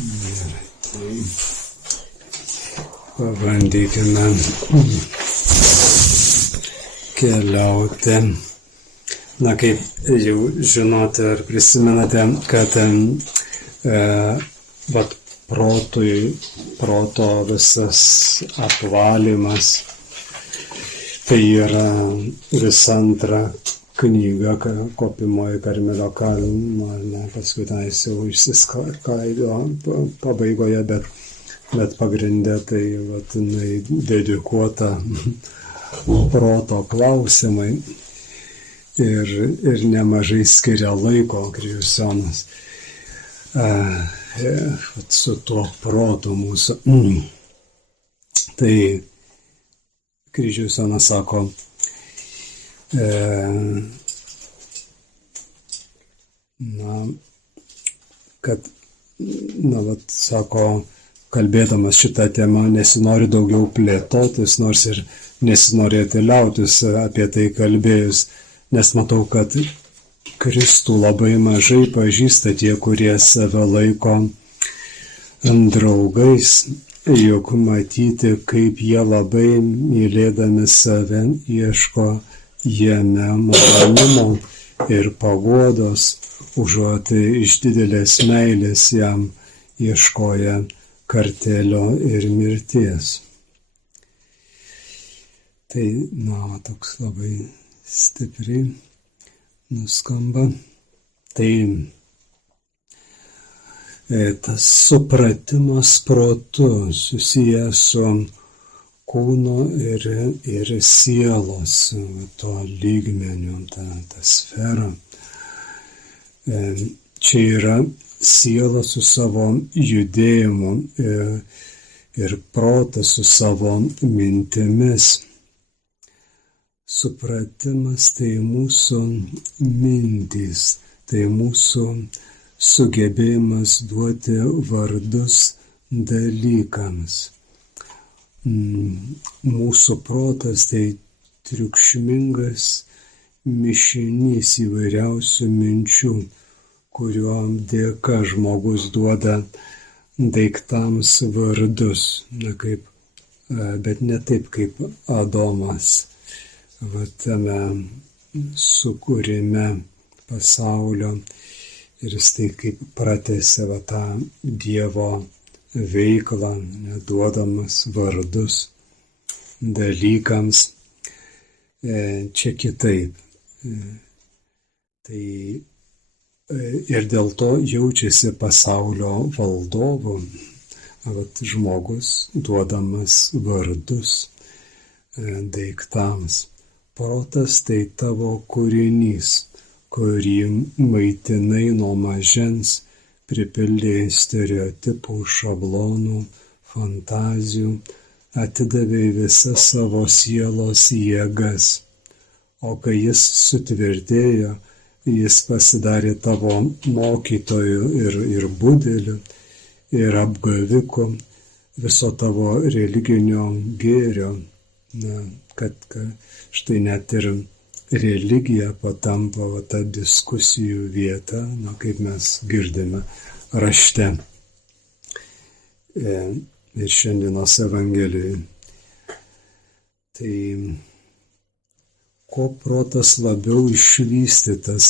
Gerai, tai pabandykime keliauti. Na, kaip jau žinote ar prisimenate, kad proto visas apvalymas, tai yra vis antra knyga Kopimoji Karmelio kalno, paskui tenais jau išsiskaido pabaigoje, bet pagrinde tai jinai dedikuota proto klausimai ir nemažai skiria laiko Kriščiūnas su tuo protu mūsų. Tai Kriščiūnas sako, sako, kalbėdamas šitą temą, nesinori daugiau plėtotis, nors ir nesinorėti liautis apie tai kalbėjus, nes matau, kad Kristų labai mažai pažįsta tie, kurie save laiko draugais, juk matyti, kaip jie labai mylėdami save ieško jame malonumo ir paguodos, užuot iš didelės meilės jam ieškoja kartelio ir mirties. Tai, toks labai stipriai nuskamba. Tai tas supratimas protu susijęs su kūno ir sielos to lygmeniu, ta sfera. Čia yra siela su savo judėjimu ir protas su savo mintimis. Supratimas tai mūsų mintys, tai mūsų sugebėjimas duoti vardus dalykams. Mūsų protas tai triukšmingas mišinys įvairiausių minčių, kuriuom dėka žmogus duoda daiktams vardus, bet ne taip kaip Adomas. Tame sukūrime pasaulio ir jis tai kaip pratęsė tą Dievo veiklą, duodamas vardus dalykams. Čia kitaip. Tai ir dėl to jaučiasi pasaulio valdovu, žmogus duodamas vardus daiktams. Protas tai tavo kūrinys, kurį maitinai nuo mažens, pripildė stereotipų, šablonų, fantazijų, atidavė visas savo sielos jėgas. O kai jis sutvirtėjo, jis pasidarė tavo mokytoju ir budeliu, ir apgaviku viso tavo religinio gėrio. Kad štai net ir religija patampa ta diskusijų vieta, kaip mes girdime rašte ir šiandienos Evangelijoje. Tai kuo protas labiau išvystytas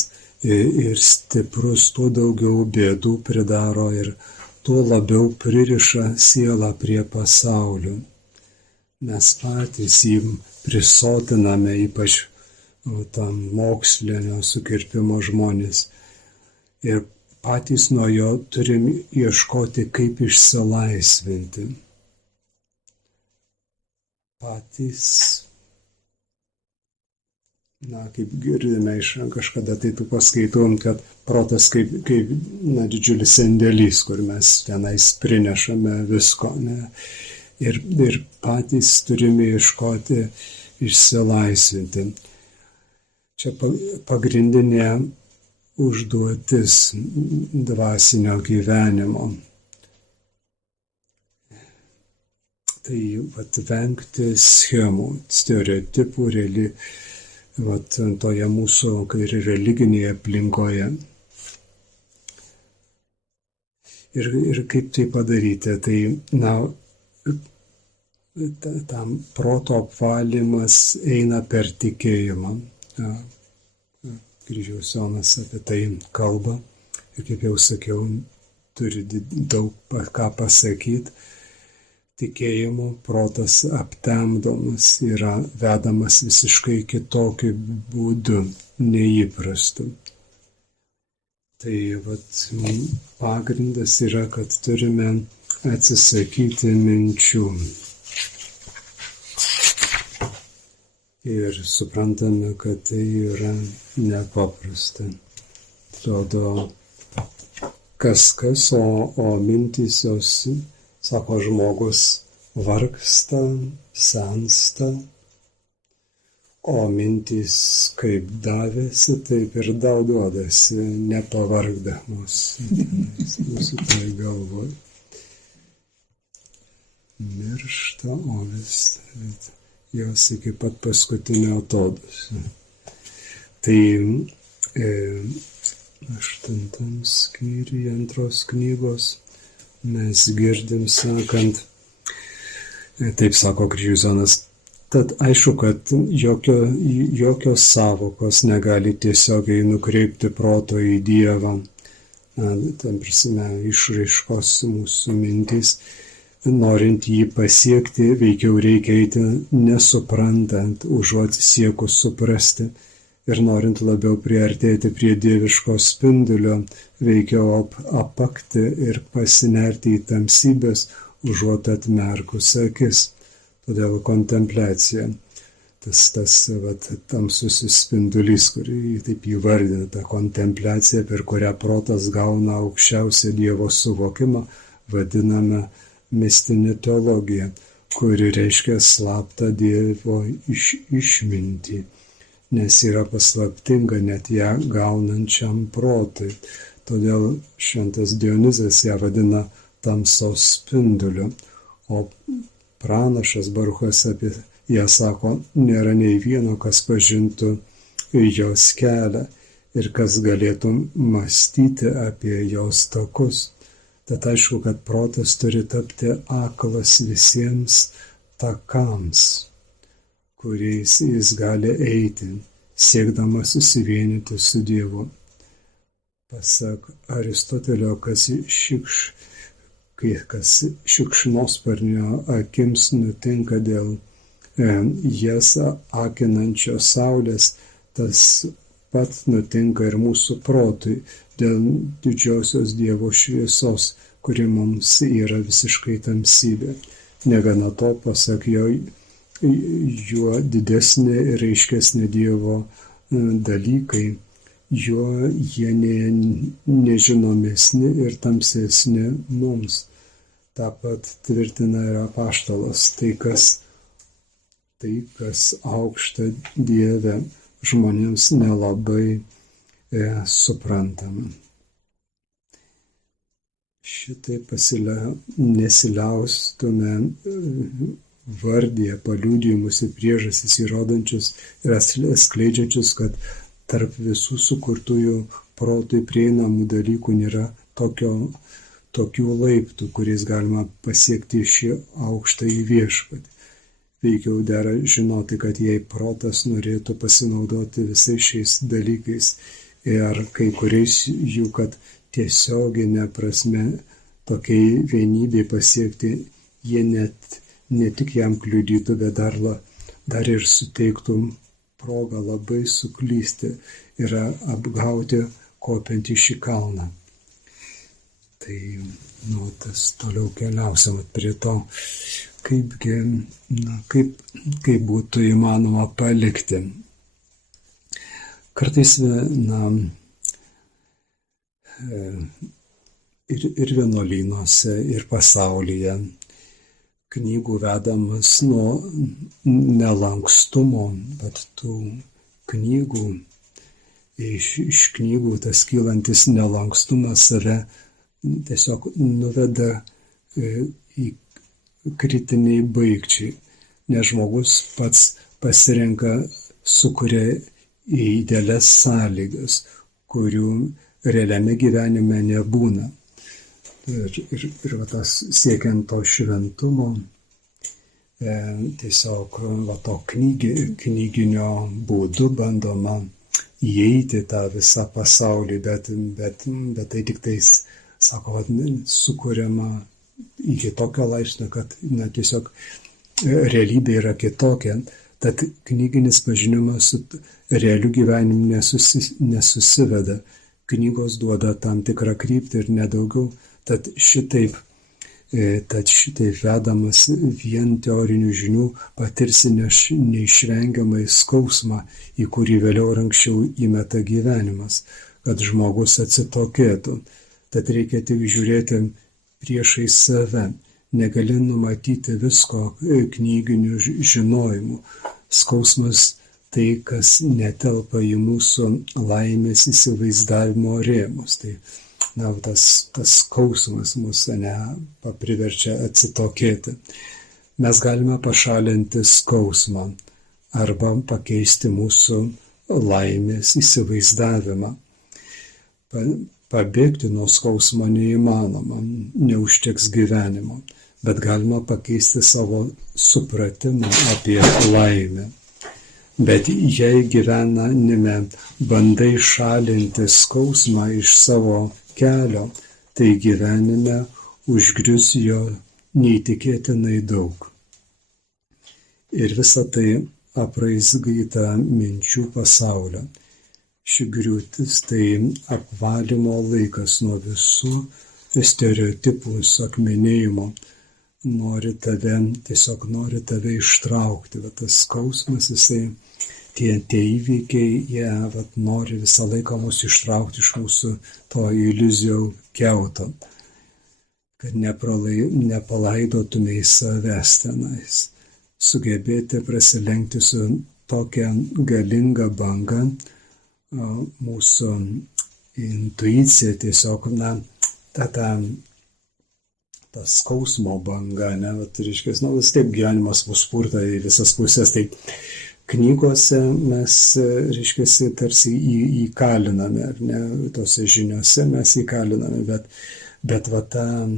ir stiprus, tuo daugiau bėdų pridaro ir tuo labiau pririša sielą prie pasaulio. Mes patys jį prisotiname, ypač tam mokslinio sukirpimo žmonės. Ir patys nuo jo turim ieškoti, kaip išsilaisvinti. Patys, kaip girdime iš kažkada tai tu paskaitom, kad protas kaip didžiulis sandėlys, kur mes tenais prinešame visko, Ir patys turime ieškoti išsilaisvinti. Čia pagrindinė užduotis dvasinio gyvenimo. Tai vengti schemų, stereotipų, toje mūsų religinėje aplinkoje. Ir kaip tai padaryti? Tai, tam proto apvalymas eina per tikėjimą. Kryžiaus Jonas apie tai kalba. Ir kaip jau sakiau, turi daug ką pasakyti. Tikėjimo protas aptemdomas yra vedamas visiškai kitokiu būdu, neįprastu. Tai pagrindas yra, kad turime atsisakyti minčių. Ir suprantame, kad tai yra nepaprasta. Atrodo, kas, o mintys jos, sako žmogus, vargsta, sensta, o mintys kaip davėsi, taip ir duodasi, nepavargdamos mūsų tai galvoj. Miršta, o vis jos iki pat paskutinio atodūsio. Tai 8 skyriuje 2 knygos mes girdim sakant, taip sako Kryžiaus Jonas, tad aišku, kad jokios sąvokos negali tiesiogiai nukreipti proto į Dievą, tam prasme išraiškos mūsų mintys. Norint jį pasiekti, veikiau reikia eiti nesuprantant, užuot siekus suprasti. Ir norint labiau priartėti prie dieviško spindulio, veikiau apakti ir pasinerti į tamsybės, užuot atmerkus akis. Todėl kontempliacija, tas tamsusis spindulys, kurį taip įvardina, ta kontempliacija, per kurią protas gauna aukščiausią Dievo suvokimą, vadiname mistinė teologija, kuri reiškia slaptą Dievo išmintį, nes yra paslaptinga net ją gaunančiam protui. Todėl šventas Dionizas ją vadina tamsos spinduliu, o pranašas Baruchas apie ją sako, nėra nei vieno, kas pažintų jos kelią ir kas galėtų mąstyti apie jos takus. Tad aišku, kad protas turi tapti aklas visiems takams, kuriais jis gali eiti, siekdamas susivienyti su Dievu. Pasak Aristotelio, kas šikšnosparnio akims nutinka dėl jas akinančios saulės, tas pat nutinka ir mūsų protui dėl didžiosios Dievo šviesos, kuri mums yra visiškai tamsybė. Negana to, pasak juo didesnė ir aiškesnė Dievo dalykai, juo jie nežinomesni ir tamsesni mums. Ta pat tvirtina ir apaštalas, tai kas aukšta Dieve, žmonėms nelabai suprantama. Šitaip nesiliaustume vardyje paliudijimus ir priežastis įrodančius ir atskleidžiančius, kad tarp visų sukurtųjų protui prieinamų dalykų nėra tokių laiptų, kuriais galima pasiekti šį aukštąjį viešpatį. Veikiau dera žinoti, kad jei protas norėtų pasinaudoti visais šiais dalykais ir kai kuriais jų, kad tiesioginė prasme tokiai vienybei pasiekti, jie ne tik jam kliudytų, bet dar ir suteiktų progą labai suklysti ir apgauti kopiant į šį kalną. Tai tas toliau keliausim prie to, kaip būtų įmanoma palikti. Kartais ir vienuolynuose, ir pasaulyje knygų vedamas nuo nelankstumo, bet tų knygų, iš knygų tas kylantis nelankstumas save tiesiog nuveda į kritiniai baigčiai, nes žmogus pats pasirenka, sukuria idealias sąlygas, kurių realiame gyvenime nebūna. Ir va, tas siekiant to šventumo, tiesiog va, to knyginio būdu bandoma įeiti tą visą pasaulį, bet tai tik tais, sako, sukuriama iki tokio laipsnio, kad tiesiog realybė yra kitokia. Tad knyginis pažinimas su realiu gyvenimu nesusiveda. Knygos duoda tam tikrą kryptį ir nedaugiau. Tad šitaip vedamas vien teorinių žinių patirsi neišvengiamai skausmą, į kurį vėliau ar anksčiau įmeta gyvenimas, kad žmogus atsitokėtų. Tad reikia tik žiūrėti priešai save. Negali numatyti visko knyginių žinojimų. Skausmas tai, kas netelpa į mūsų laimės įsivaizdavimo rėmus. Tai tas skausmas mūsų priverčia atsitokėti. Mes galime pašalinti skausmą arba pakeisti mūsų laimės įsivaizdavimą. Pabėgti nuo skausmo neįmanoma, neužteks gyvenimo, bet galima pakeisti savo supratimą apie laimę. Bet jei gyvenime bandai šalinti skausmą iš savo kelio, tai gyvenime užgrius jo neįtikėtinai daug. Ir visa tai apraizgyta minčių pasaulio. Ši griūtis tai apvalymo laikas nuo visų stereotipų suakmenėjimo. Nori tave ištraukti. Va, tas skausmas, tie įvykiai, jie nori visą laiką mus ištraukti iš mūsų to iliuzijų kiauto, kad nepalaidotumei savęs tenais. Sugebėti prasilenkti su tokia galinga banga, mūsų intuicija tiesiog, ta skausmo banga, vis taip gyvenimas mus purta į visas pusės. Tai knygose mes, tarsi įkaliname, ar ne, tose žiniose mes įkaliname, bet va tai,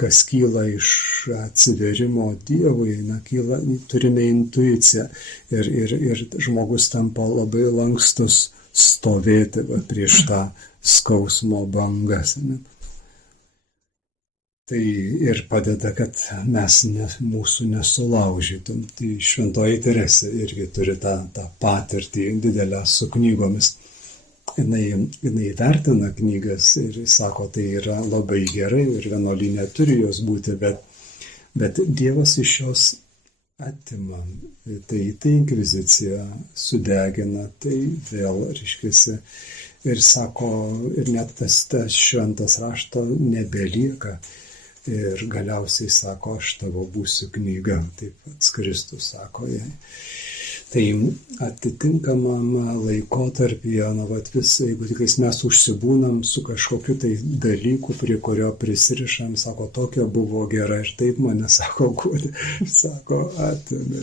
kas kyla iš atsiverimo Dievui, turime intuiciją ir žmogus tampa labai lankstus stovėti prieš tą skausmo bangas. Ne? Tai ir padeda, kad mūsų nesulaužytum. Tai šventoji Teresė irgi turi tą patirtį didelę su knygomis. Jinai vertina knygas ir sako, tai yra labai gerai ir vienuolyne turi jos būti, bet Dievas iš jos atima. Tai inkvizicija sudegina, tai vėl ir sako, ir net tas šventas rašto nebelieka. Ir galiausiai sako, aš tavo būsiu knyga, taip pats Kristus sako jai. Tai atitinkamam laikotarpyje, jeigu tik mes užsibūnam su kažkokiu tai dalyku, prie kurio prisirišam, sako, tokia buvo gera ir taip mane, sako, guodė, sako, atėmė,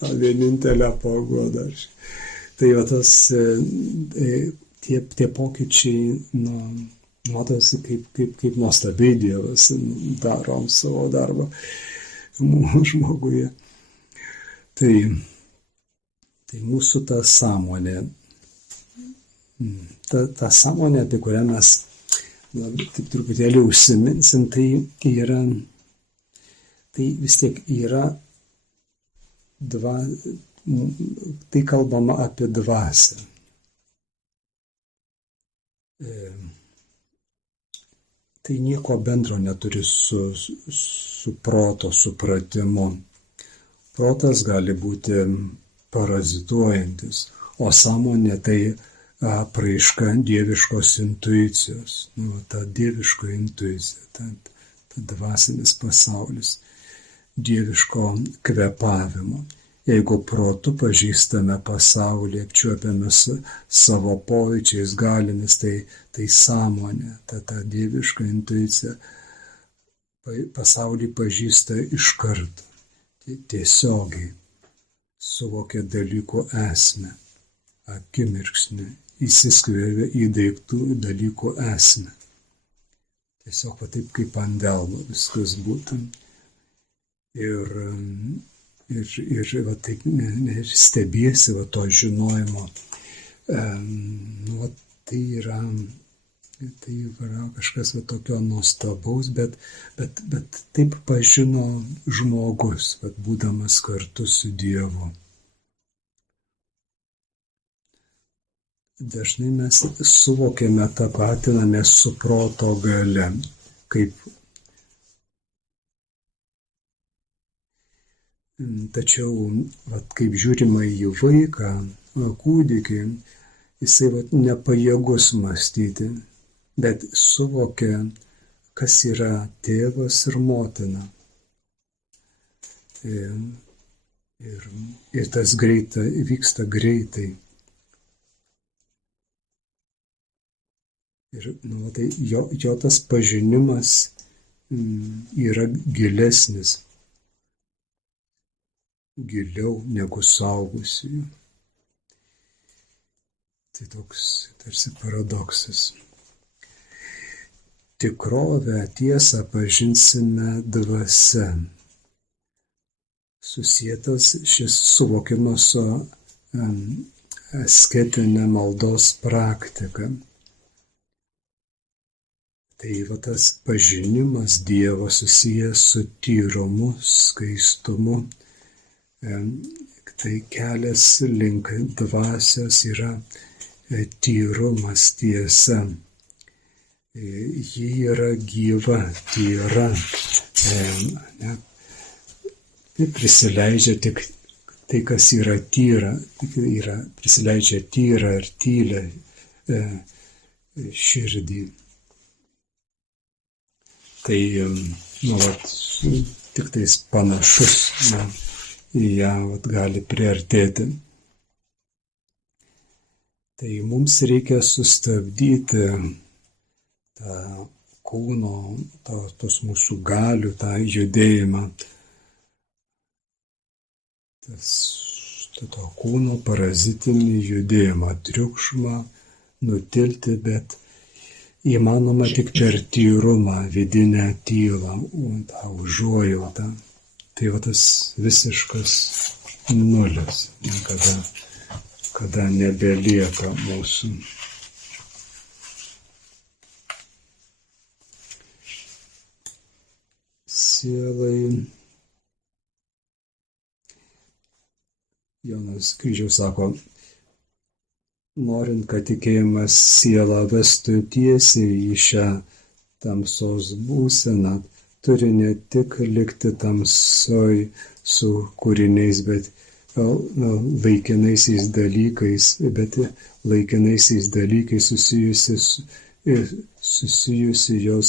tą vienintelę paguodą. Tai tie pokyčiai, matosi, kaip nuostabiai Dievas darom savo darbą žmoguje. Tai mūsų ta sąmonė, ta sąmonė, apie kurią mes taip truputėlį užsiminsim, tai vis tiek yra, tai kalbama apie dvasią. Tai nieko bendro neturi su proto supratimu. Protas gali būti parazituojantis, o sąmonė tai apraiška dieviškos intuicijos, ta dieviško intuicija, ta dvasinis pasaulis, dieviško kvėpavimo. Jeigu protu pažįstame pasaulį, apčiuopiame savo pojūčiais galiomis, tai sąmonė, ta dieviška intuicija pasaulį pažįsta iš karto, tiesiogiai suvokia dalykų esmę, akimirksniu įsiskverbia į daiktų dalykų esmę. tiesiog va taip kaip ant delno viskas būtų. Ir va taip ir stebiesi va to žinojimo. Va, tai yra kažkas va tokio nuostabaus, bet taip pažino žmogus, va, būdamas kartu su Dievu. Dažnai mes suvokiame, tapatiname su proto galia, tačiau, vat, kaip žiūrima į vaiką, kūdikį, jisai vat, nepajėgus mąstyti, bet suvokia, kas yra tėvas ir motina. Ir tas vyksta greitai. Ir tai jo tas pažinimas yra gilesnis, giliau negu suaugusiųjų. Tai toks tarsi paradoksas. Tikrovę, tiesą pažinsime dvasia. Susietas šis suvokimas su asketinė maldos praktika. Tai va tas pažinimas Dievo susijęs su tyrumu, skaistumu. Tai kelias link dvasios yra tyrumas, tiesa. Ji yra gyva, tyra. Prisileidžia tik tai, kas yra tyra. Prisileidžia tyrą ir tylę širdį. Tai tik tais panašus į ją gali priartėti. Tai mums reikia sustabdyti tą kūno, tos mūsų galių, tą judėjimą, to kūno parazitinį judėjimą, triukšmą, nutilti, bet įmanoma tik per tyrumą, vidinę tylą, tą užuojautą. Tai va tas visiškas nulis, kada nebelieka mūsų. Sielai. Jonas Kryžius sako, norint, kad tikėjimas sielą vestų tiesiai į šią tamsos būseną, turi ne tik likti tamsoj su kūriniais, bet laikinaisiais dalykais susijusi jos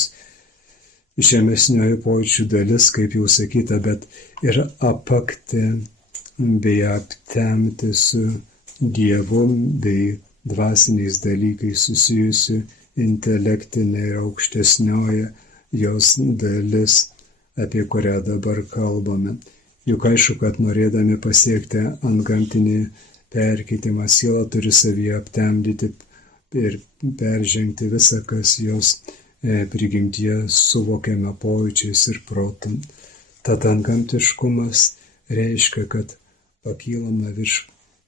žemesnioji pojūčių dalis, kaip jau sakyta, bet ir apakti bei aptemti su Dievu bei dvasiniais dalykais susijusi intelektinė ir aukštesnioji jos dalis, apie kurią dabar kalbame. Juk aišku, kad norėdami pasiekti antgamtinį perkeitimą, siela turi savyje aptemdyti ir peržengti visą, kas jos prigimtyje suvokiame pojūčiais ir protu. Tad antgamtiškumas reiškia, kad pakylama virš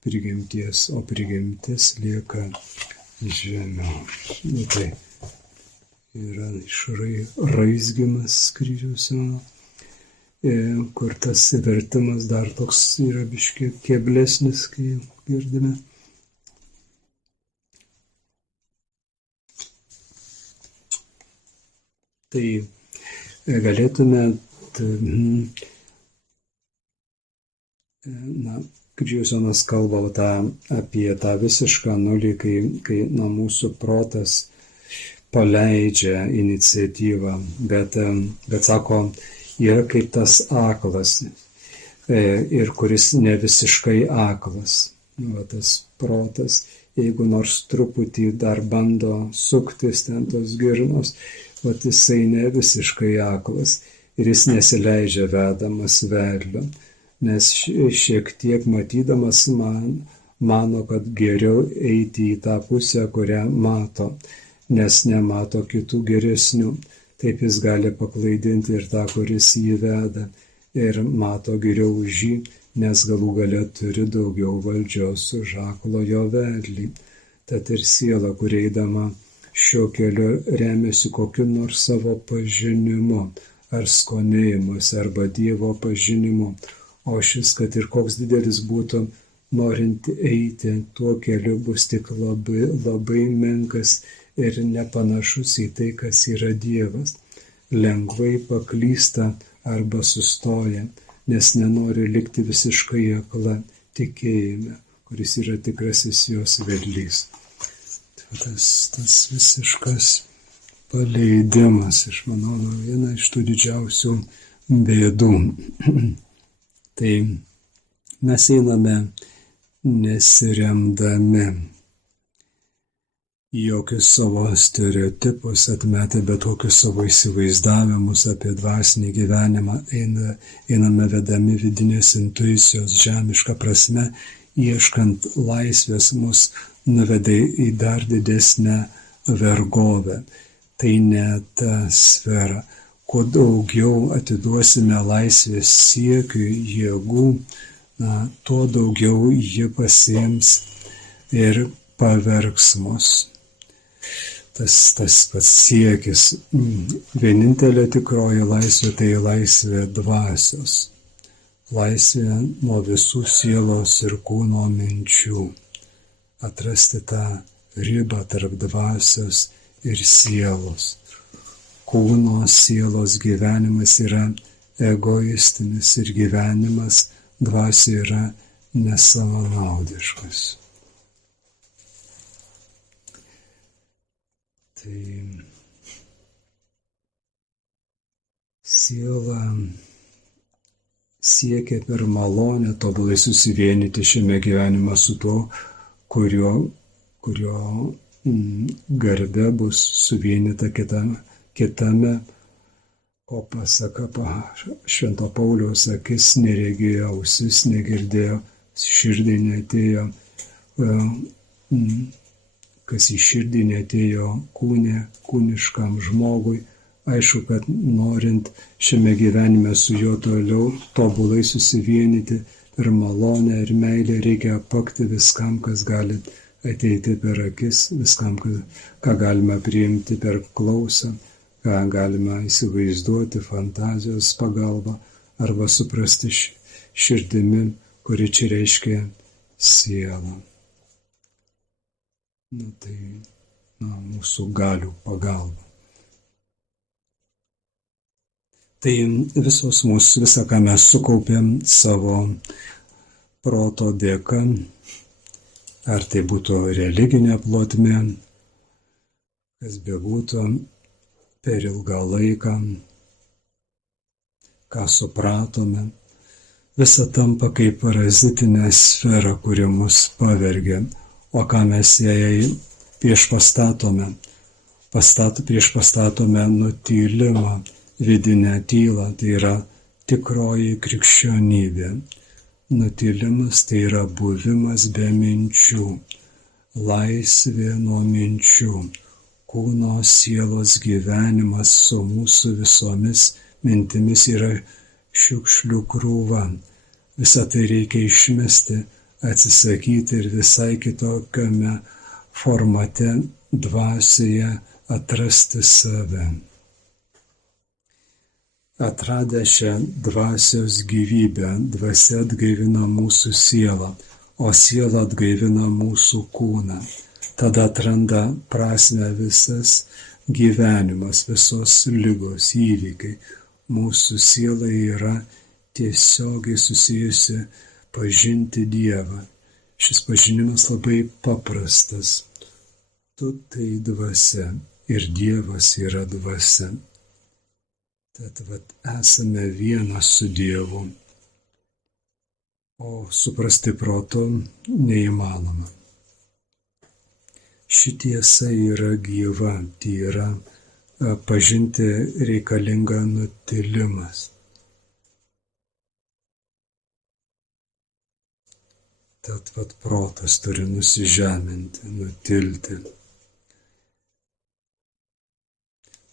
prigimties, o prigimtis lieka žemiau. Tai yra išraizgymas kryžiaus, kur tas vertimas dar toks yra biškiai keblesnis, kai girdime. Tai galėtume, Kryžiaus Jonas kalba apie tą visišką nulį, kai mūsų protas paleidžia iniciatyvą, bet sako, yra kaip tas aklas, ir kuris ne visiškai aklas. Tas protas, jeigu nors truputį dar bando suktis ten tos girnos, jisai ne visiškai aklas ir jis nesileidžia vedamas vedlio, nes šiek tiek matydamas mano, kad geriau eiti į tą pusę, kurią mato, nes nemato kitų geresnių. Taip jis gali paklaidinti ir tą, kuris jį veda, ir mato geriau už jį, nes galų gale turi daugiau valdžios už aklojo vedlį. Tad ir siela, kur eidama šio kelio, remiasi kokiu nors savo pažinimu, ar skonėjimuose, arba Dievo pažinimu, o šis, kad ir koks didelis būtų, norint eiti tuo keliu, bus tik labai, labai menkas ir nepanašus į tai, kas yra Dievas. Lengvai paklysta arba sustoja, nes nenori likti visiškai akla tikėjime, kuris yra tikrasis jos vedlys. Tas visiškas paleidimas, aš manau, viena iš tų didžiausių bėdų. Tai mes einame nesiremdami jokius savo stereotipus, atmetę bet kokius savo įsivaizdavimus apie dvasinį gyvenimą, einame vedami vidinės intuicijos, žemiška prasme, ieškant laisvės mus nuvedė į dar didesnę vergovę. Tai ne ta sfera. Kuo daugiau atiduosime laisvės siekiui, jėgų, tuo daugiau ji pasiims ir pavergs mus. Tas pats siekis. Vienintelė tikroji laisvė tai laisvė dvasios. Laisvė nuo visų sielos ir kūno minčių. Atrasti tą ribą tarp dvasios ir sielos. Kūno sielos gyvenimas yra egoistinis ir gyvenimas dvasioje yra nesavanaudiškas. Tai siela siekia per malonę tobulai susivienyti šiame gyvenime su tuo, kurio garbė bus suvienyta kitame, ko pasaka Švento Pauliaus, akis neregėjo, ausis negirdėjo, širdį neatėjo, kas į širdį neatėjo kūniškam žmogui. Aišku, kad norint šiame gyvenime su juo toliau tobulai susivienyti per malonę ir meilę, reikia pakti viskam, kas gali ateiti per akis, viskam, ką galime priimti per klausą, ką galime įsivaizduoti fantazijos pagalba arba suprasti širdimi, kuri čia reiškia sielą. Tai mūsų galių pagalba. Tai visą, ką mes sukaupėm savo proto dėka, ar tai būtų religinė plotmė, kas bebūtų, per ilgą laiką, ką supratome, visa tampa kaip parazitinė sfera, kuri mus pavergia, o ką mes jai priešpastatome. Priešpastatome nutylimą, vidinę tylą, tai yra tikroji krikščionybė. Nutylimas tai yra buvimas be minčių, laisvė nuo minčių, kūno sielos gyvenimas su mūsų visomis mintimis yra šiukšlių krūva. Visą tai reikia išmesti, atsisakyti ir visai kitokiame formate dvasioje atrasti save. Atradę šią dvasios gyvybę, dvasia atgaivina mūsų sielą, o siela atgaivina mūsų kūną. Tada atranda prasmę visas gyvenimas, visos ligos, įvykiai. Mūsų siela yra tiesiogiai susijusi pažinti Dievą. Šis pažinimas labai paprastas. Tu tai dvasia ir Dievas yra dvasia. Tad esame vienas su Dievu, o suprasti protu neįmanoma. Ši tiesa yra gyva, tai yra pažinti reikalinga nutylimas. Tad protas turi nusižeminti, nutilti.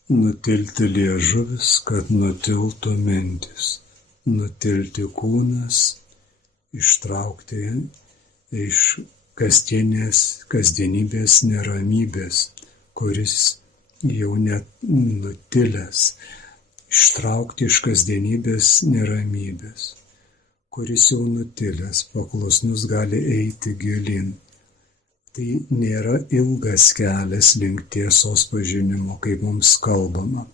nutilti liežuvis, kad nutiltų mintis, nutilti kūnas, ištraukti iš kasdienybės neramybės, kuris jau net nutilęs, ištraukti iš kasdienybės neramybės, kuris jau nutilęs, paklusnus gali eiti gilin. Tai nėra ilgas kelias link tiesos pažinimo, kaip mums kalbama,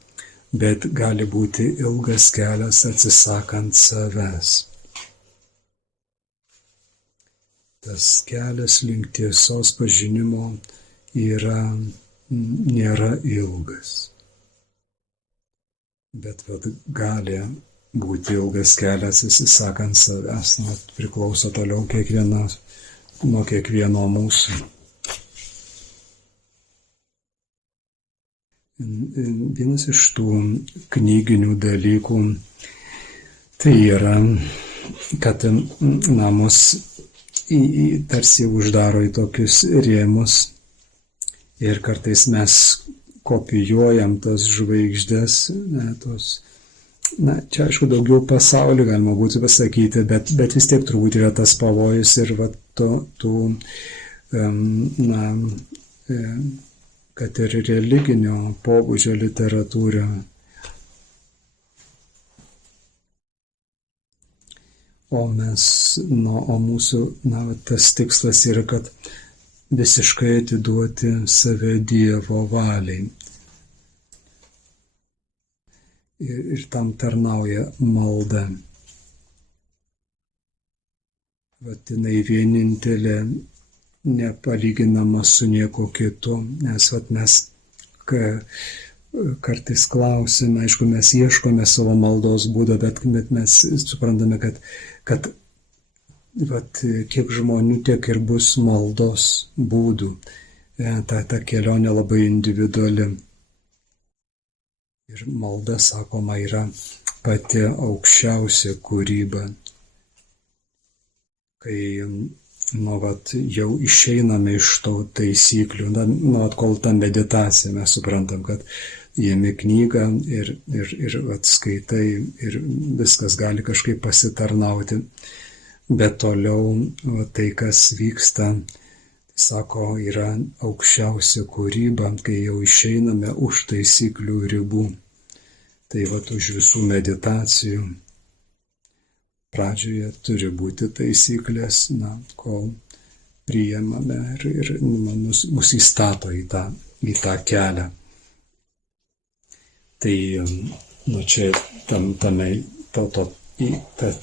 bet gali būti ilgas kelias atsisakant savęs. Tas kelias link tiesos pažinimo nėra ilgas, bet gali būti ilgas kelias atsisakant savęs, priklauso toliau nuo kiekvieno mūsų. Vienas iš tų knyginių dalykų tai yra, kad mus tarsi uždaro į tokius rėmus ir kartais mes kopijuojam tas žvaigždės, čia aišku daugiau pasaulio galima būtų pasakyti, bet vis tiek turbūt yra tas pavojus ir kad ir religinio pobūdžio literatūra. O mūsų tas tikslas yra, kad visiškai atiduoti save Dievo valiai. Ir tam tarnauja malda. Jinai vienintelė, nepalyginama su nieko kitu, nes mes kartais klausime, aišku, mes ieškome savo maldos būdo, bet mes suprantame, kad kiek žmonių, tiek ir bus maldos būdų. Ta kelionė labai individuali. Ir malda, sakoma, yra pati aukščiausia kūryba. Kai jau išeiname iš to taisyklių, kol tą meditaciją mes suprantam, kad ėmi knygą ir atskaitai ir viskas gali kažkaip pasitarnauti, bet toliau tai, kas vyksta, sako, yra aukščiausia kūryba, kai jau išeiname už taisyklių ribų. Tai už visų meditacijų pradžioje turi būti taisyklės, kol priimame ir mus įstato į tą kelią. Tai čia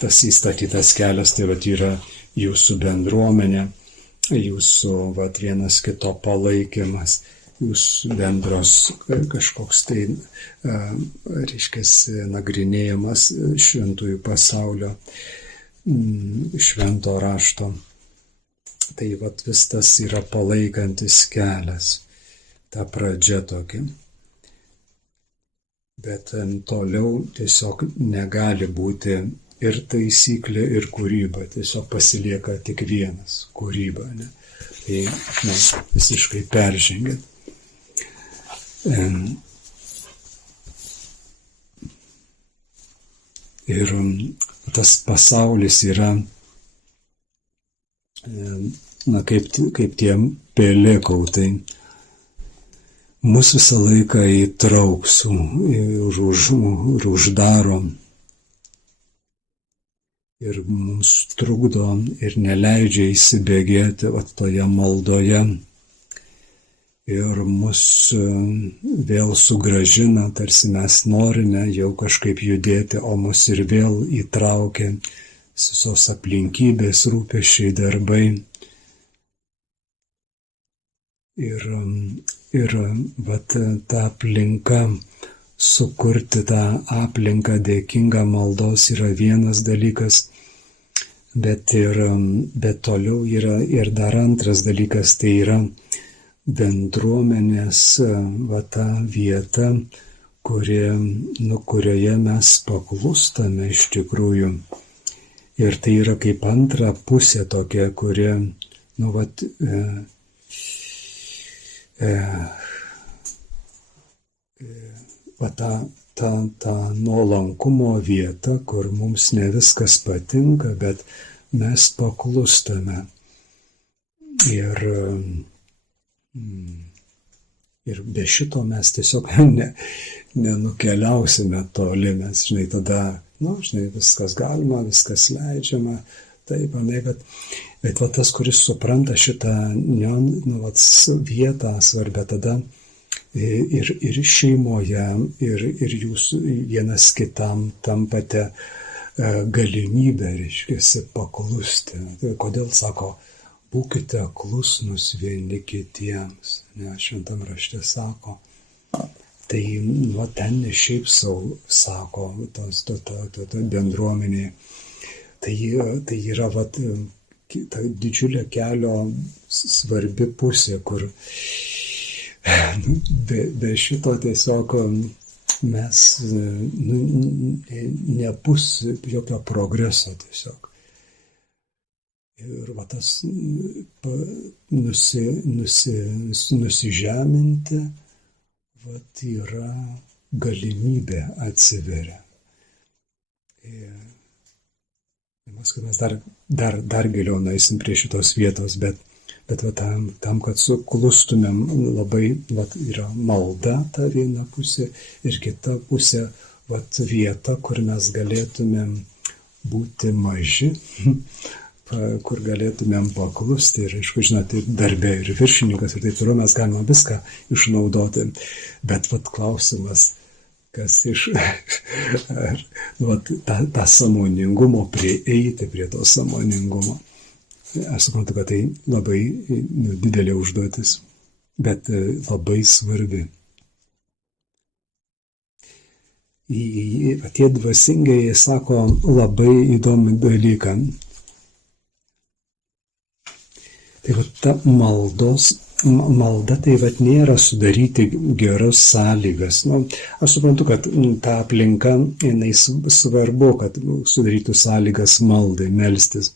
tas įstatytas kelias, tai yra jūsų bendruomenė, jūsų vienas kito palaikymas, jūsų bendros kažkoks tai, nagrinėjimas šventųjų pasaulio, švento rašto. Tai vis tas yra palaikantis kelias, ta pradžia tokia. Bet toliau tiesiog negali būti ir taisyklė, ir kūryba, tiesiog pasilieka tik vienas - kūryba. Ne? Tai visiškai peržengiant. Ir tas pasaulis yra kaip tie pelėkautai. Mus visą laiką įtrauks ir uždaro ir mums trukdo ir neleidžia įsibėgėti toje maldoje. Ir mus vėl sugrąžina, tarsi mes norime jau kažkaip judėti, o mus ir vėl įtraukia visos aplinkybės, rūpesčiai, darbai. Ir ta aplinka, sukurti tą aplinką dėkingą maldos yra vienas dalykas, bet toliau yra ir dar antras dalykas, tai yra bendruomenės ta vieta, kurioje mes paklūstame iš tikrųjų. Ir tai yra kaip antra pusė tokia, kuri, va ta nuolankumo vieta, kur mums ne viskas patinka, bet mes paklustame. Ir be šito mes tiesiog nenukeliausime toli, mes, žinai, tada, viskas galima, viskas leidžiama, taip, bet va tas, kuris supranta šitą vietą svarbę, tada ir šeimoje, ir jūs vienas kitam tampate galimybę, reiškia, paklusti. Kodėl sako, būkite klusnus vieni kitiems, šventam rašte sako. Tai ten ne šiaip sau sako, ta bendruomenė. Tai yra ta didžiulė kelio svarbi pusė, kur be šito tiesiog mes nebus jokio progreso tiesiog. Ir va tas nusižeminti, yra galimybė atsiveria. Mes dar giliau nueisim prie šitos vietos, bet tam, kad suklustumėm, labai yra malda ta viena pusė ir kita pusė vieta, kur mes galėtumėm būti maži, kur galėtumėm paklusti ir, aišku, žinote, darbė ir viršininkas ir taip toliau mes galime viską išnaudoti, bet klausimas, kas tą sąmoningumo prieiti prie to sąmoningumo. Aš suprantu, kad tai labai didelė užduotis, bet labai svarbi. Tie dvasingai sako labai įdomų dalyką. Tai ta malda tai nėra sudaryti geras sąlygas. Aš suprantu, kad ta aplinka, jinai svarbu, kad sudarytų sąlygas maldai, melstis.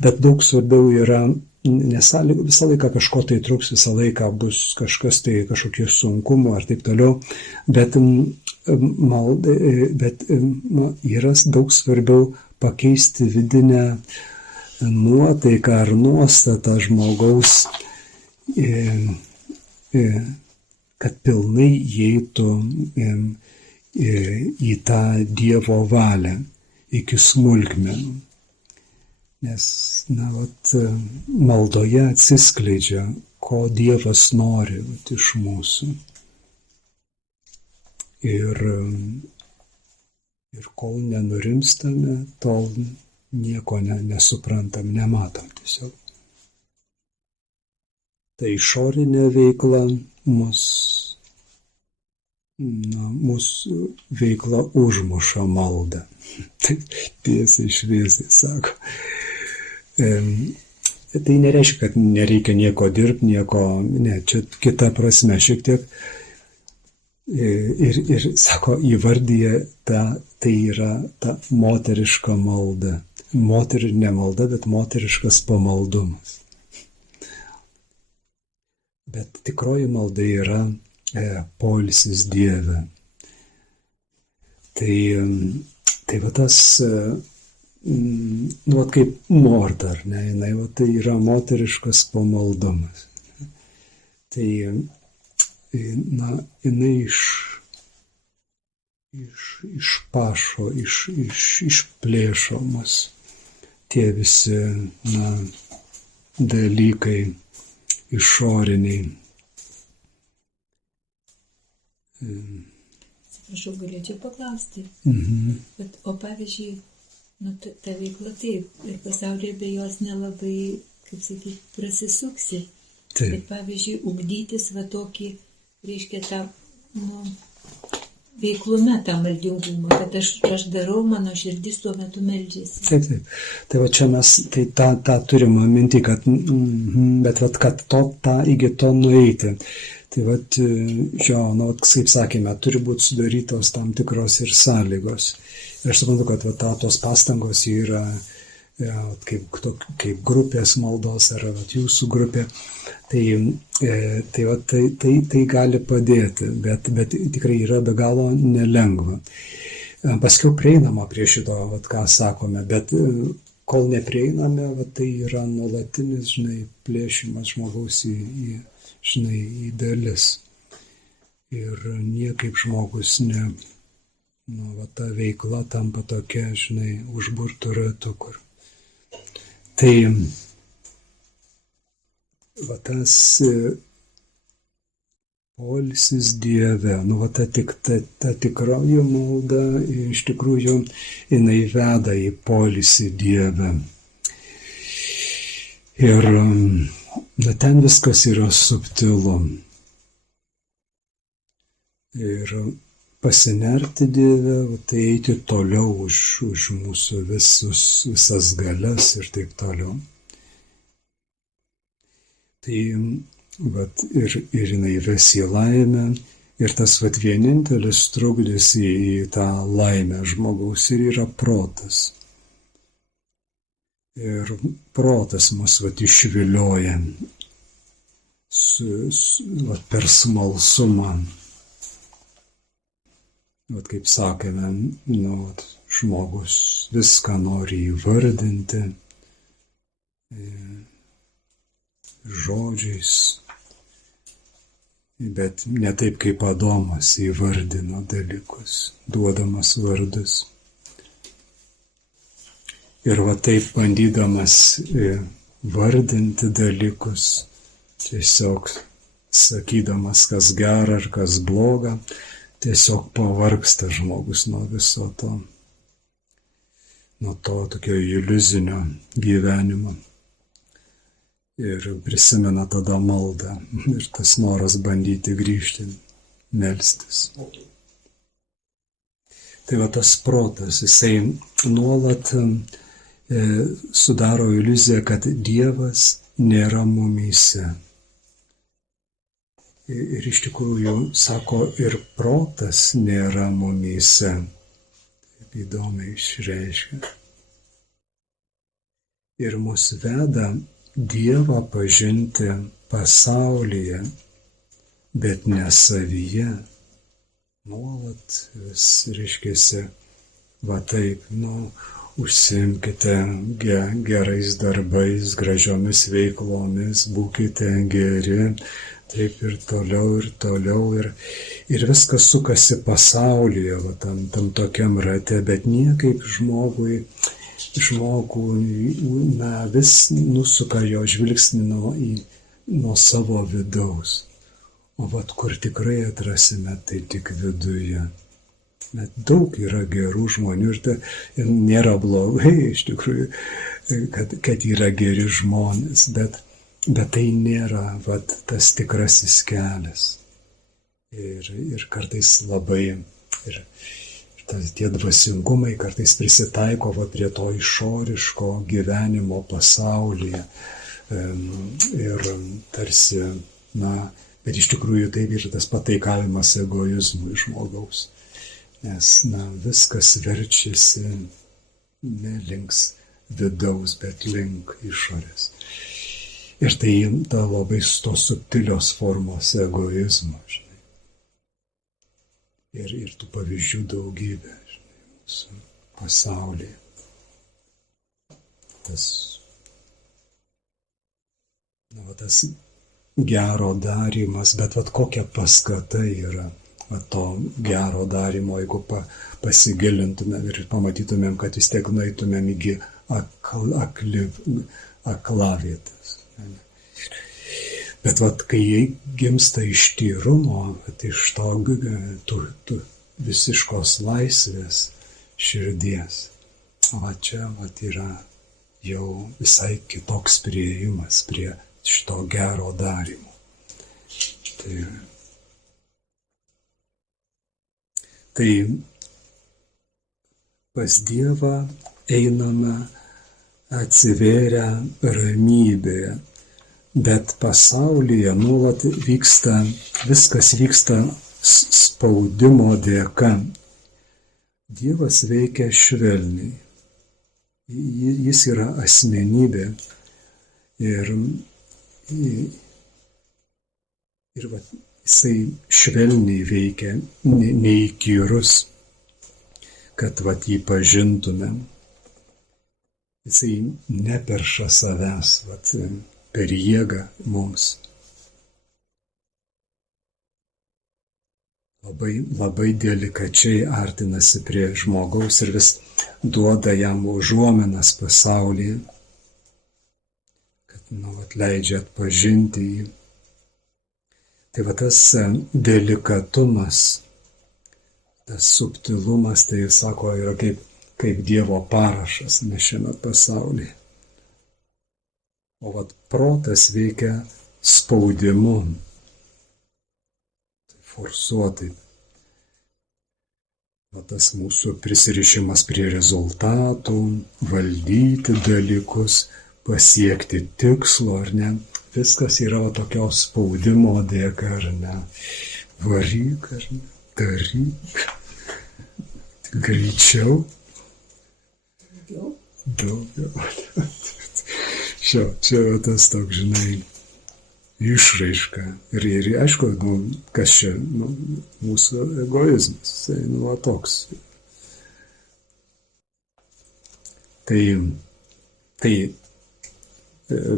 Bet daug svarbiau yra, nes visą laiką kažko tai truks, visą laiką bus kažkas tai, kažkokie sunkumų ar taip toliau, bet yra daug svarbiau pakeisti vidinę nuotaiką ar nuostatą žmogaus, kad pilnai įeitų į tą Dievo valią iki smulkmenų. Nes, maldoje atsiskleidžia, ko Dievas nori iš mūsų. Ir kol nenurimstame, tol nieko nesuprantam, nematom tiesiog. Tai išorinė veikla mūsų veikla užmuša maldą. Tiesiai šviesiai sako. Tai nereiškia, kad nereikia nieko dirbti, čia kita prasme šiek tiek. Ir sako, įvardyja tai yra ta moteriška malda. Ne malda, bet moteriškas pamaldumas. Bet tikroji malda yra poilsis Dieve. Tai tas, kaip morta, jinai tai yra moteriškas pamaldumas. Tai, jinai išpašo, išplėšo mus tie visi, dalykai išoriniai. Atsiprašau, galėčiau paklausti. O pavyzdžiui, ta veikla taip, ir pasaulyje be jos nelabai, kaip sakyti, prasisuksi. Taip. Bet pavyzdžiui, ugdytis tokį, reiškia tą, veiklume tą maldingumą, kad aš darau, mano širdis tuo metu meldžiasi. Taip. Tai čia mes tą turim minti, kad, bet kad iki to nueiti. Tai kaip sakėme, turi būti sudarytos tam tikros ir sąlygos. Ir aš suprantu, kad tos pastangos yra kaip grupės maldos ar jūsų grupė. Tai gali padėti, bet tikrai yra be galo nelengva. Paskiau prieinama prie šito, ką sakome, bet kol neprieiname, tai yra nuolatinis, plėšimas žmogaus į dalis. Ir niekaip žmogus ta veikla tampa tokia, užburtų ratų, kur. Tai tas poilsis Dieve, ta tikroji malda, iš tikrųjų, jinai veda į poilsį Dieve. Ir ten viskas yra subtilu. Ir pasinerti Dieve, tai eiti toliau už mūsų visas galias ir taip toliau. Tai ir jinai ves į laimę, ir tas vienintelis trukdys į tą laimę žmogaus ir yra protas. Ir protas mus išvilioja per smalsumą. Kaip sakėme, žmogus viską nori įvardinti žodžiais, bet ne taip, kaip Adomas įvardino dalykus, duodamas vardus. Ir taip bandydamas vardinti dalykus, tiesiog sakydamas, kas gera ar kas bloga, tiesiog pavargsta žmogus nuo viso to, nuo to tokio iliuzinio gyvenimo. Ir prisimena tada maldą ir tas noras bandyti grįžti, melstis. Tai tas protas, jisai nuolat sudaro iliuziją, kad Dievas nėra mumyse. Ir iš tikrųjų, sako, ir protas nėra mumyse. Taip įdomiai išreiškia. Ir mus veda Dievą pažinti pasaulyje, bet ne savyje. Nuolat vis reiškiasi, taip, užsiimkite gerais darbais, gražiomis veiklomis, būkite geri, taip ir toliau. Ir viskas sukasi pasaulyje, tam tokiam rate, bet niekaip žmogų vis nusuka jo žvilgsnį nuo savo vidaus. O kur tikrai atrasime, tai tik viduje. Bet daug yra gerų žmonių ir nėra blogai, iš tikrųjų, kad yra geri žmonės, bet tai nėra tas tikrasis kelias. Ir kartais labai... Tie dvasingumai kartais prisitaiko prie to išoriško gyvenimo pasaulyje. Ir tarsi, bet iš tikrųjų tai yra tas pataikavimas egoizmui žmogaus. Nes, viskas verčiasi ne links vidaus, bet link išorės. Ir tai labai tos subtilios formos egoizmo, Ir tų pavyzdžių daugybė, mūsų pasaulyje. Tas gero darymas, bet kokia paskata yra to gero darymo, jeigu pasigilintumėm ir pamatytumėm, kad vis tiek nueitumėm iki aklavietės. Bet kai gimsta iš tyrumo, iš to visiškos laisvės širdies, čia yra jau visai kitoks priėjimas prie šito gero darymo. Tai pas Dievą einame atsivėrę ramybėje. Bet pasaulyje nuolat viskas vyksta spaudimo dėka. Dievas veikia švelniai. Jis yra asmenybė. Ir Ir jisai švelniai veikia, neįkyrus, kad jį pažintumėm. Jisai neperša savęs per jėgą mums. Labai delikačiai artinasi prie žmogaus ir vis duoda jam užuominas pasaulyje, kad leidžia atpažinti jį. Tai tas delikatumas, tas subtilumas, tai sako, yra kaip Dievo parašas šiame pasaulyje. O protas veikia spaudimu, forsuotai. Tas mūsų prisirišimas prie rezultatų, valdyti dalykus, pasiekti tikslo, ar ne? Viskas yra tokios spaudimo dėka, ar ne? Varyk, ar ne? Daryk. Greičiau. Daugiau. Čia tas toks, žinai, išraiška. Ir aišku, kas čia, mūsų egoizmas. Toks. Tai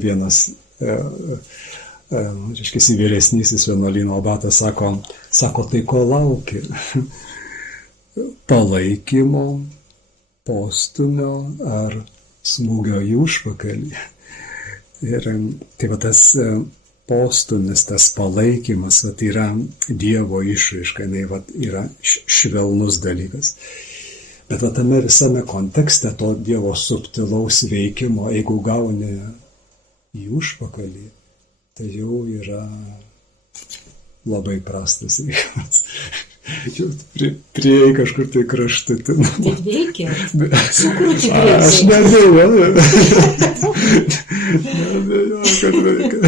vienas vyresnysis vienuolyno abatas sako, tai ko lauki? Palaikymo, postumio ar smūgio į užpakalį? Ir tai tas postumis, tas palaikymas, yra Dievo išraiška, yra švelnus dalykas. Bet tame visame kontekste to Dievo subtilaus veikimo, jeigu gauni į užpakalį, tai jau yra labai prastas reikalas. Jau priėjai kažkur tai kraštutinų. Bet veikia. Cukrų tikrai. Aš nebejoju, kad veikia.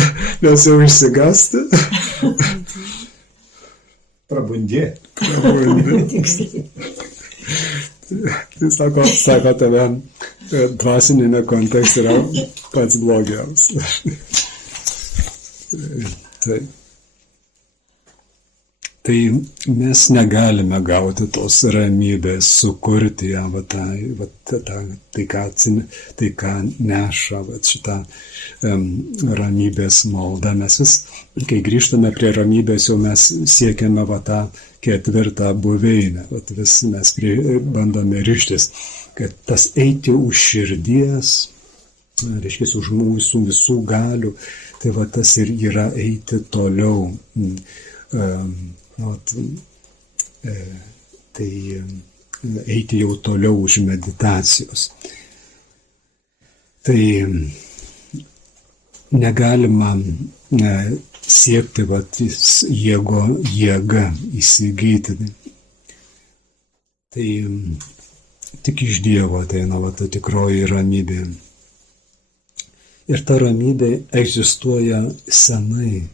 Nes jau išsigąsti. Prabundė. Tai sako tave dvasinėme kontekste yra pats blogiausias. Tai mes negalime gauti tos ramybės, sukurti ją, tai ką neša šitą ramybės maldą. Mes vis, kai grįžtame prie ramybės, jau mes siekiame tą ketvirtą buveinę. Vis mes bandome ryžtis, kad tas eiti už širdies, reiškia, už mūsų visų galių, tai tas ir yra eiti toliau. Tai eiti jau toliau už meditacijos. Tai negalima siekti jėga įsigyti. Tai tik iš Dievo ateina ta tikroji ramybė. Ir ta ramybė egzistuoja senai.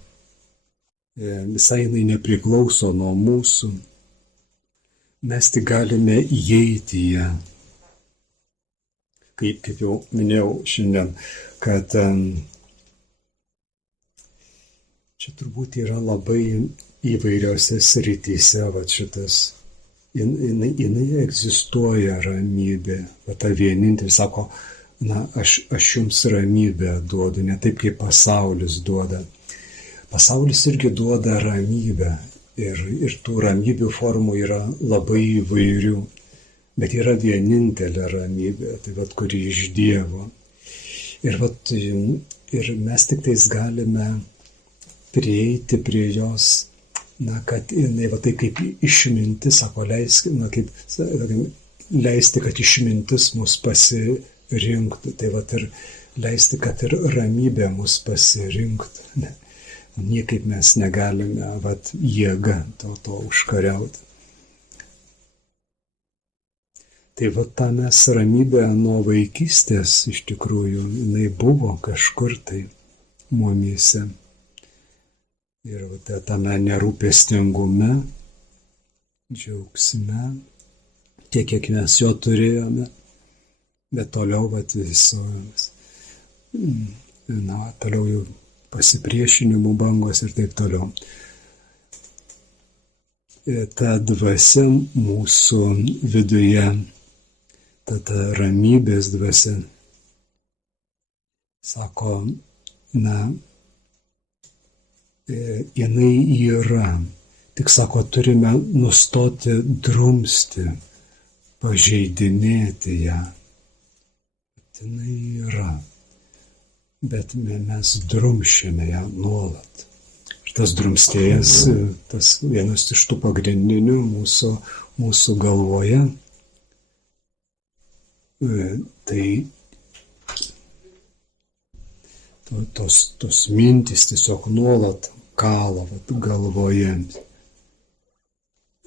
Visai jinai nepriklauso nuo mūsų. Mes tik galime įeiti į ją. Kaip jau minėjau šiandien, kad čia turbūt yra labai įvairiose srityse, šitas, jinai egzistuoja ramybė. Ta vienintelė sako, aš jums ramybę duodu, ne taip kaip pasaulis duoda. Pasaulis irgi duoda ramybę ir tų ramybių formų yra labai įvairių, bet yra vienintelė ramybė, kuri iš Dievo. Ir mes tik tais galime prieiti prie jos, kad jinai, tai kaip išmintis, sako, leisti, kad išmintis mus pasirinktų, ir leisti, kad ir ramybė mus pasirinktų. Niekaip mes negalime jėga to užkariauti. Tai ta mes ramybė nuo vaikystės iš tikrųjų, jinai buvo kažkur tai mumyse. Ir tame nerūpestingume, džiaugsme, tiek kiek mes jo turėjome, bet toliau visomis. Toliau jau pasipriešinimų bangos ir taip toliau. Ta dvasia mūsų viduje, ta ramybės dvasia, sako, jinai yra. Tik sako, turime nustoti drumsti, pažeidinėti ją. Jinai yra, bet mes drumšėme ją nuolat. Ir tas drumstėjas, tas vienas iš tų pagrindinių mūsų galvoje, tai tos mintys tiesiog nuolat kala galvoje.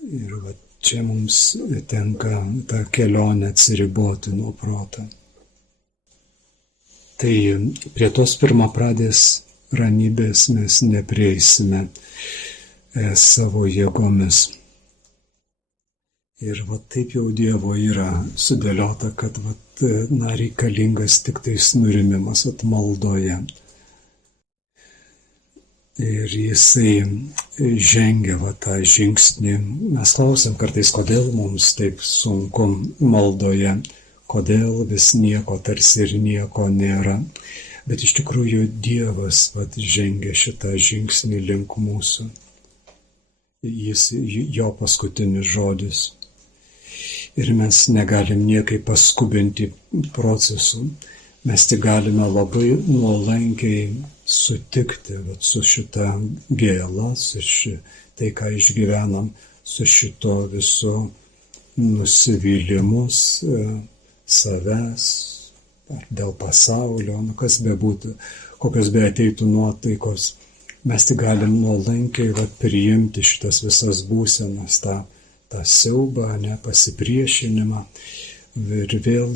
Ir čia mums tenka tą kelionę atsiriboti nuo proto. Tai prie tos pirmapradės ramybės mes neprieisime savo jėgomis. Ir taip jau Dievo yra sudėliota, kad reikalingas tik tais nurimimas maldoje. Ir jisai žengia tą žingsnį. Mes klausim kartais, kodėl mums taip sunku maldoje, kodėl vis nieko tarsi ir nieko nėra. Bet iš tikrųjų Dievas žengia šitą žingsnį link mūsų. Jo paskutinis žodis. Ir mes negalim niekaip paskubinti procesų. Mes tik galime labai nuolankiai sutikti su šitą gėlą, su tai, ką išgyvenam, su šito visu nusivylimus savęs ar dėl pasaulio, kas bebūtų, kokios be ateitų nuotaikos. Mes tik galim nuolankiai priimti šitas visas būsenas, tą siaubą, pasipriešinimą. Ir vėl,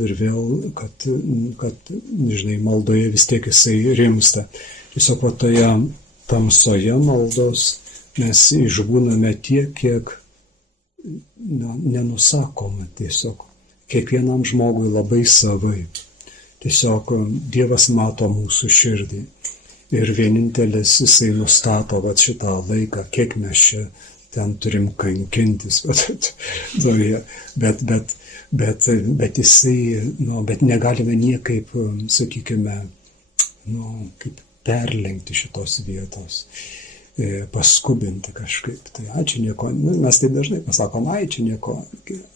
kad žinai, maldoje vis tiek jisai rimsta. Tiesiog toje tamsoje maldos mes išbūname tiek, kiek nenusakoma tiesiog. Kiekvienam žmogui labai savaip. Tiesiog Dievas mato mūsų širdį. Ir vienintelis jisai nustato šitą laiką, kiek mes čia ten turim kankintis. Bet jisai, bet negalime niekaip, sakykime, kaip perlenkti šitos vietos, paskubinti kažkaip. Tai čia nieko, mes taip dažnai pasakom, čia nieko,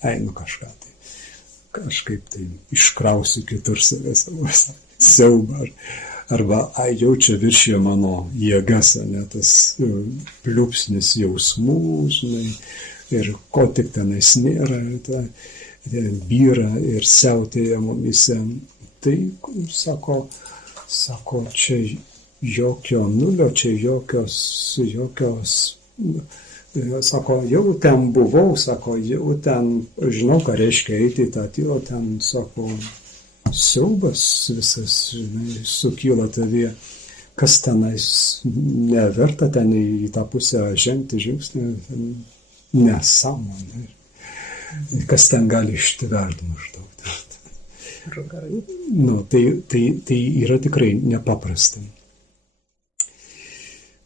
einu kažką tai. Kažkaip tai iškrausiu kitur savęs, siaubą. Arba, jau čia viršė mano jėgas, tas pliūpsnis jausmų, žinai, ir ko tik tenais nėra, byra ir siautėja mumise. Tai, sako, čia jokio nulio, čia jokios, sako, jau ten buvau, sako, jau ten, žinau, ką reiškia eiti į tą tylą, ten, sako, siaubas visas, žinai, sukyla tavyje, kas tenais neverta ten į tą pusę žengti žingsnį, nesąmonė. Kas ten gali ištvert maždaug. Tai yra tikrai nepaprasta.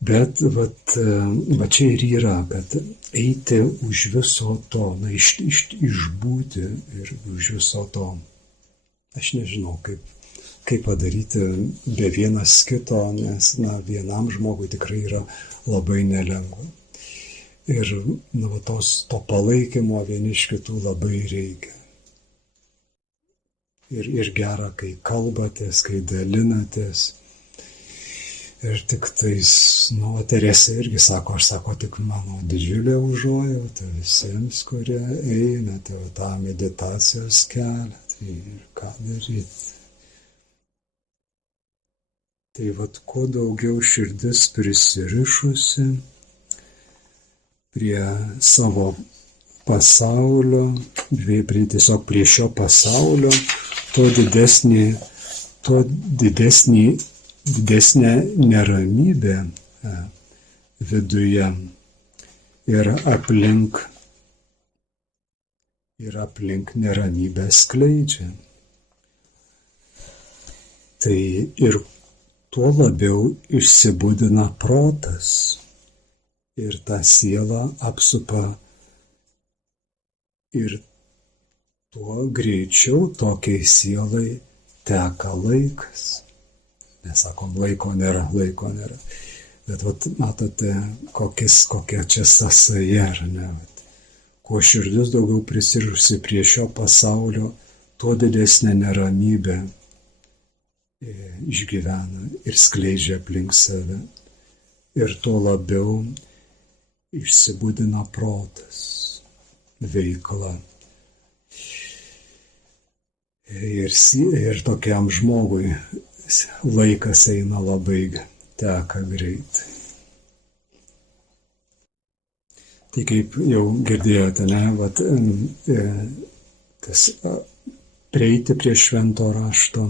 Bet čia ir yra, kad eiti už viso to, išbūti ir už viso to. Aš nežinau, kaip padaryti be vienas kito, nes vienam žmogui tikrai yra labai nelengva. Ir to palaikymo vieni iš kitų labai reikia. Ir gera, kai kalbatės, kai dalinatės. Ir tik tais, Teresė irgi sako, aš sako, tik mano didžiulė užuojauta visiems, kurie einate tą meditacijos kelią. Tai ir ką daryti. Tai kuo daugiau širdis prisirišusi prie savo pasaulio, tiesiog prie šio pasaulio, tuo didesnė neramybė viduje ir aplink neramybę skleidžia. Tai ir tuo labiau išsibudina protas ir tą sielą apsupa ir tuo greičiau tokiai sielai teka laikas. Mes sakom, laiko nėra. Bet vat, matote, kokia čia sąsaja, ar ne? Vat, kuo širdis daugiau prisirišusi prie šio pasaulio, tuo didesnė neramybė išgyvena ir skleidžia aplink save. Ir tuo labiau išsibudina protas, veikla. Ir tokiam žmogui laikas eina labai, teka greitai. Tai kaip jau girdėjote, ne, vat, tas prieiti prie švento rašto,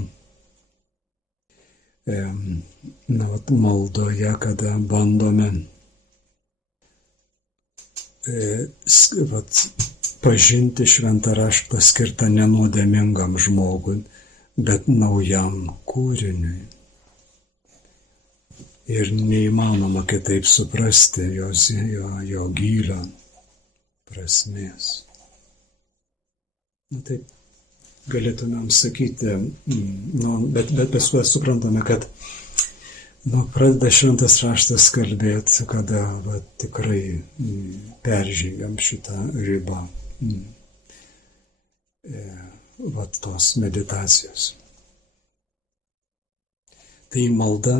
vat, maldoje, kada bandome vat, pažinti šventą raštą skirtą nenuodėmingam žmogui, bet naujam kūriniui. Ir neįmanoma kitaip suprasti jo gylio prasmės. Taip galėtumėm sakyti, bet paskui suprantame, kad pradeda šventas raštas kalbėti, kada tikrai peržengiam šitą ribą. Tos meditacijos. Tai malda,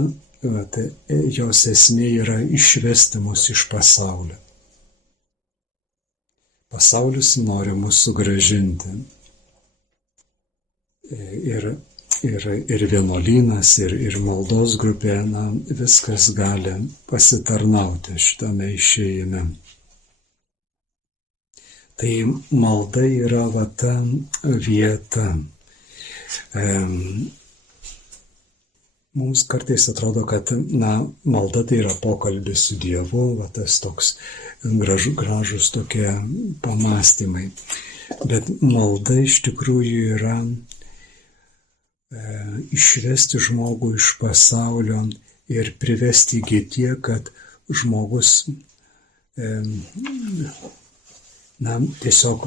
jos esmė yra išvesti mus iš pasaulio. Pasaulis nori mus sugrąžinti. Ir vienuolynas, ir maldos grupė, viskas gali pasitarnauti šitame išėjime. Tai malda yra ta vieta. Mums kartais atrodo, kad malda tai yra pokalbis su Dievu, tas toks gražus tokie pamastymai. Bet malda iš tikrųjų yra išvesti žmogų iš pasaulio ir privesti iki tiek, kad žmogus tiesiog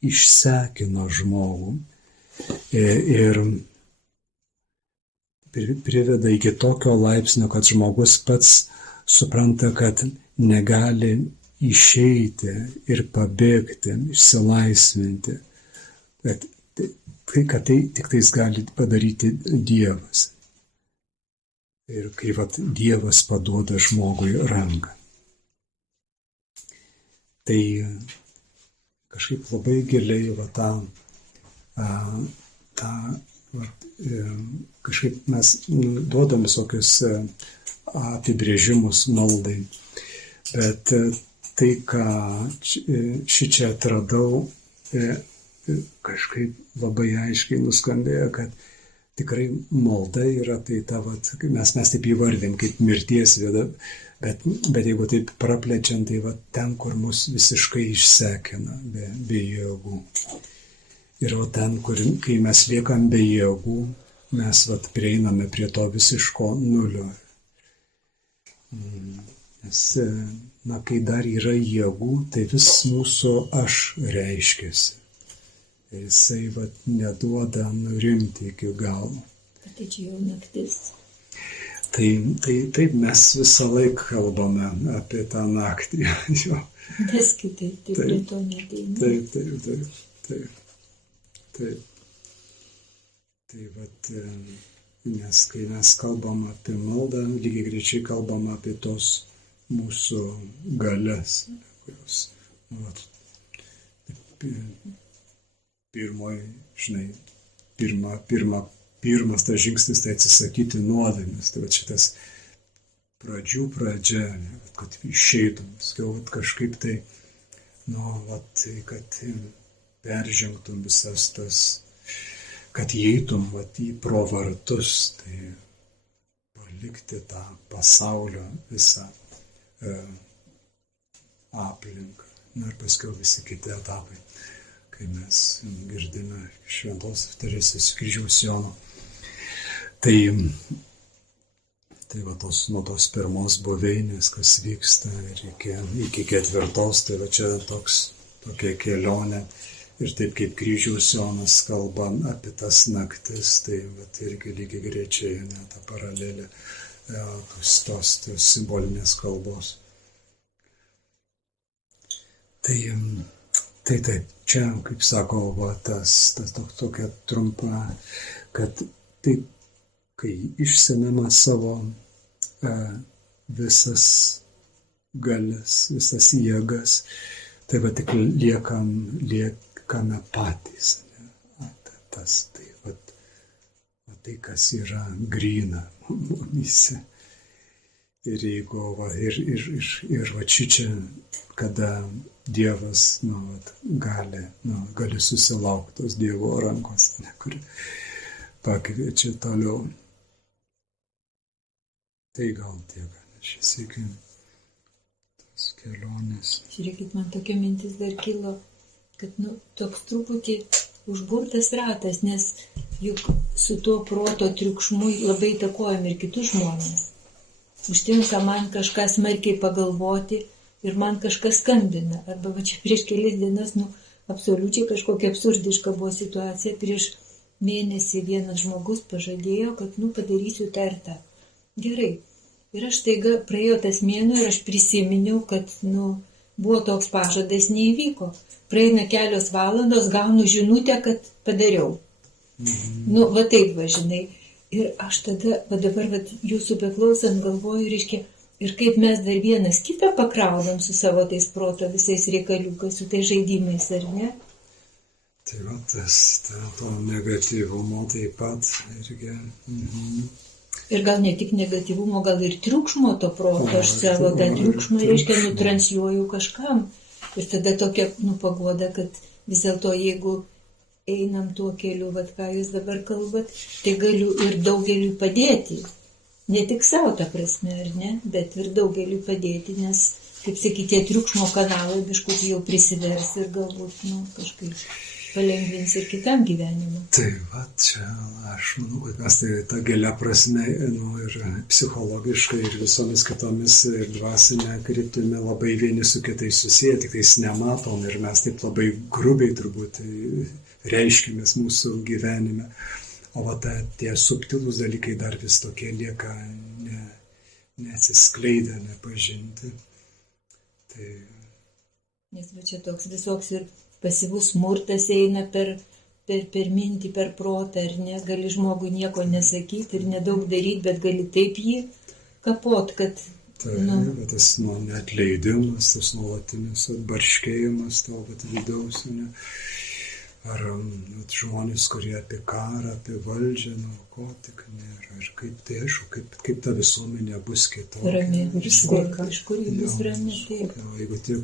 išsekino žmogų ir priveda iki tokio laipsnio, kad žmogus pats supranta, kad negali išeiti ir pabėgti, išsilaisvinti, kad tai tik tais gali padaryti Dievas. Ir kai Dievas paduoda žmogui ranką. Tai kažkaip labai giliai kažkaip mes duodam visokius apibrėžimus maldai. Bet tai, ką šičia atradau, kažkaip labai aiškiai nuskambėjo, kad tikrai malda yra tai mes taip įvardėm kaip mirties vieta, bet jeigu taip praplečiant, tai ten, kur mus visiškai išsekina be jėgų. Ir ten, kai mes liekam be jėgų, mes prieiname prie to visiško nulio. Nes, kai dar yra jėgų, tai vis mūsų aš reiškiasi. Jisai neduoda nurimti iki galo. Tai čia jau naktis. Taip mes visą laiką kalbame apie tą naktį. Nes kitaip tai prie to neteina. Taip. Nes kai mes kalbam apie maldą, lygiai greičiai kalbam apie tos mūsų galias, kurios pirmas tas žingsnis tai atsisakyti nuodėmės. Tai šitas pradžia, kad išeitum, kažkaip tai, kad peržengtum visas tas, kad įeitum į provartus, tai palikti tą pasaulio visą aplinką. Ir paskui visi kiti etapai, kai mes girdime Šventos Teresės Kryžiaus Jono. Tai va nuo tos pirmos buveinės, kas vyksta ir iki ketvirtos, tai va čia tokia kelionė. Ir taip kaip kryžiaus Jonas kalba apie tas naktis, tai va irgi lygiai grečiai, ta paralelė tos simbolinės kalbos. Tai taip, čia, kaip sako, va, tas tokia trumpa, kad taip, kai išsemiama savo visas galias, visas jėgas, tai va tik liekame patys. Tai kas yra gryna mumyse. Ir jeigu va čia, kada Dievas gali susilaukti tos Dievo rankos, kur pakviečia toliau. Tai gal tiek, šis iki tos kelionės. Žiūrėkit, man tokia mintis dar kilo, kad toks truputį užburtas ratas, nes juk su tuo proto triukšmu labai įtakojami ir kitus žmonės. Užtinka man kažką smarkiai pagalvoti ir man kažkas skambina. Arba va čia prieš kelias dienas, absoliučiai kažkokia absurdiška buvo situacija. Prieš mėnesį vienas žmogus pažadėjo, kad padarysiu tą ir tą. Gerai. Ir aš taiga praėjo tas mėnuo ir aš prisiminiau, kad buvo toks pažadas, neįvyko. Praeina kelios valandos, gaunu žinutę, kad padariau. Va taip, va žinai. Ir aš tada, va dabar jūsų beklausant galvoju, reiškia, ir kaip mes dar vienas kitą pakraunam su savo tais proto visais reikaliukais, su tais žaidimais, ar ne? Tai va, to negatyvumo taip pat irgi. Ir gal ne tik negatyvumo, gal ir triukšmo to proto, aš savo tą triukšmą, reiškia, nutransliuoju kažkam. Ir tada tokia, paguoda, kad vis dėlto, jeigu einam tuo keliu, ką jūs dabar kalbat, tai galiu ir daugeliu padėti. Ne tik savo tą prasme, ar ne, bet ir daugeliu padėti, nes, kaip sakyti, tie triukšmo kanalai biškutį jau prisivers ir galbūt, kažkaip palengvins ir kitam gyvenimui. Tai va, čia aš manau, kad mes tą gilią prasme, ir psichologiškai, ir visomis kitomis, ir dvasinę kryptimi labai vieni su kitais susiję, tik tais nematom ir mes taip labai grubiai turbūt reiškimės mūsų gyvenime. O va tie subtilūs dalykai dar vis tokie lieka neatsiskleidę, nepažinti. Tai... Nes va čia toks visoks ir pasyvus smurtas eina per mintį, per protą, ar ne, gali žmogui nieko nesakyti ir nedaug daryti, bet gali taip jį kapot, kad... Taip, tas neatleidimas, tas nuolatinis atbarškėjimas tavo vidaus, ne? Ar žmonės, kurie apie karą, apie valdžią, ko tik nėra, ir kaip tai aišku, kaip ta visuomenė bus kitokia. Rami, iš kur ji bus rami, taip. Jeigu tiek,